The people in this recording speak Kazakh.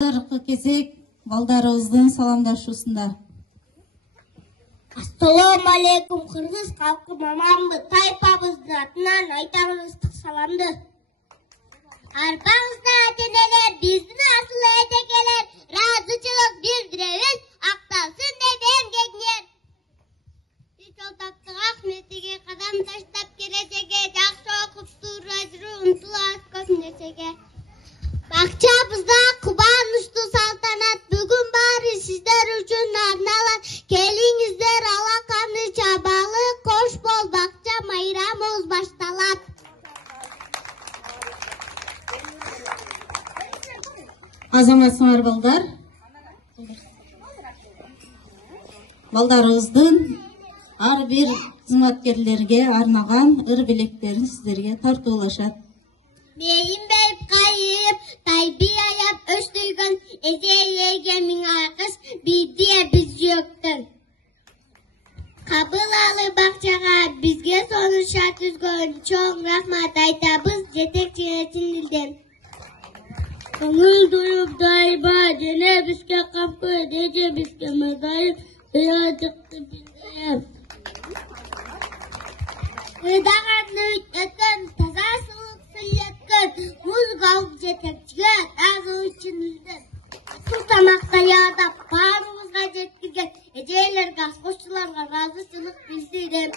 Азыркы кезек балдарыбыздын саламдашуусунда. Assalomu alaykum Qirg'iz xalqi, mamamni tayfamizni atынан айтамыз ыстық саламды. Арқаңызда ата-эналар, биздин асыл айтекелер, разычылык билдиребиз, акталсын деп эмгегинер. Биз жолдоптук Ахметиге кадам таштап келечекке, жакшы окуп туура жүрүү умтулабыз көп нерсеге. Бакчабызда кубанычтуу салтанат, бүгүн баары сиздер үчүн арналат. Келиңиздер алаканы чабалы, кош бол бакча майрамыбыз башталат. Азаматсыңар балдар. Балдарыбыздын ар бир кызматкерлерге арнаган ыр билектерин сиздерге тартуулашат. Мейин бейіп қайып, тайби аяп өштүйгін, эзейлерге миң айқыш, бидия біз жөктін. Қабыл алы бақчаға, бізге соны шарт үзгөн, чоң рахмат айтабыз жетекчилердин илден. Көңіл дойып дайба, дене бізге қапқы, деже бізге мадайып, ұятықты білдем. Ыдағанны үттетін, таза сылық сылеткін, мұзғалық жетекчіге тағы үшін үлден. Су тамақта яғдап, барымызға жеткізген, әжейлерге, қосшыларға разышылық білдірем.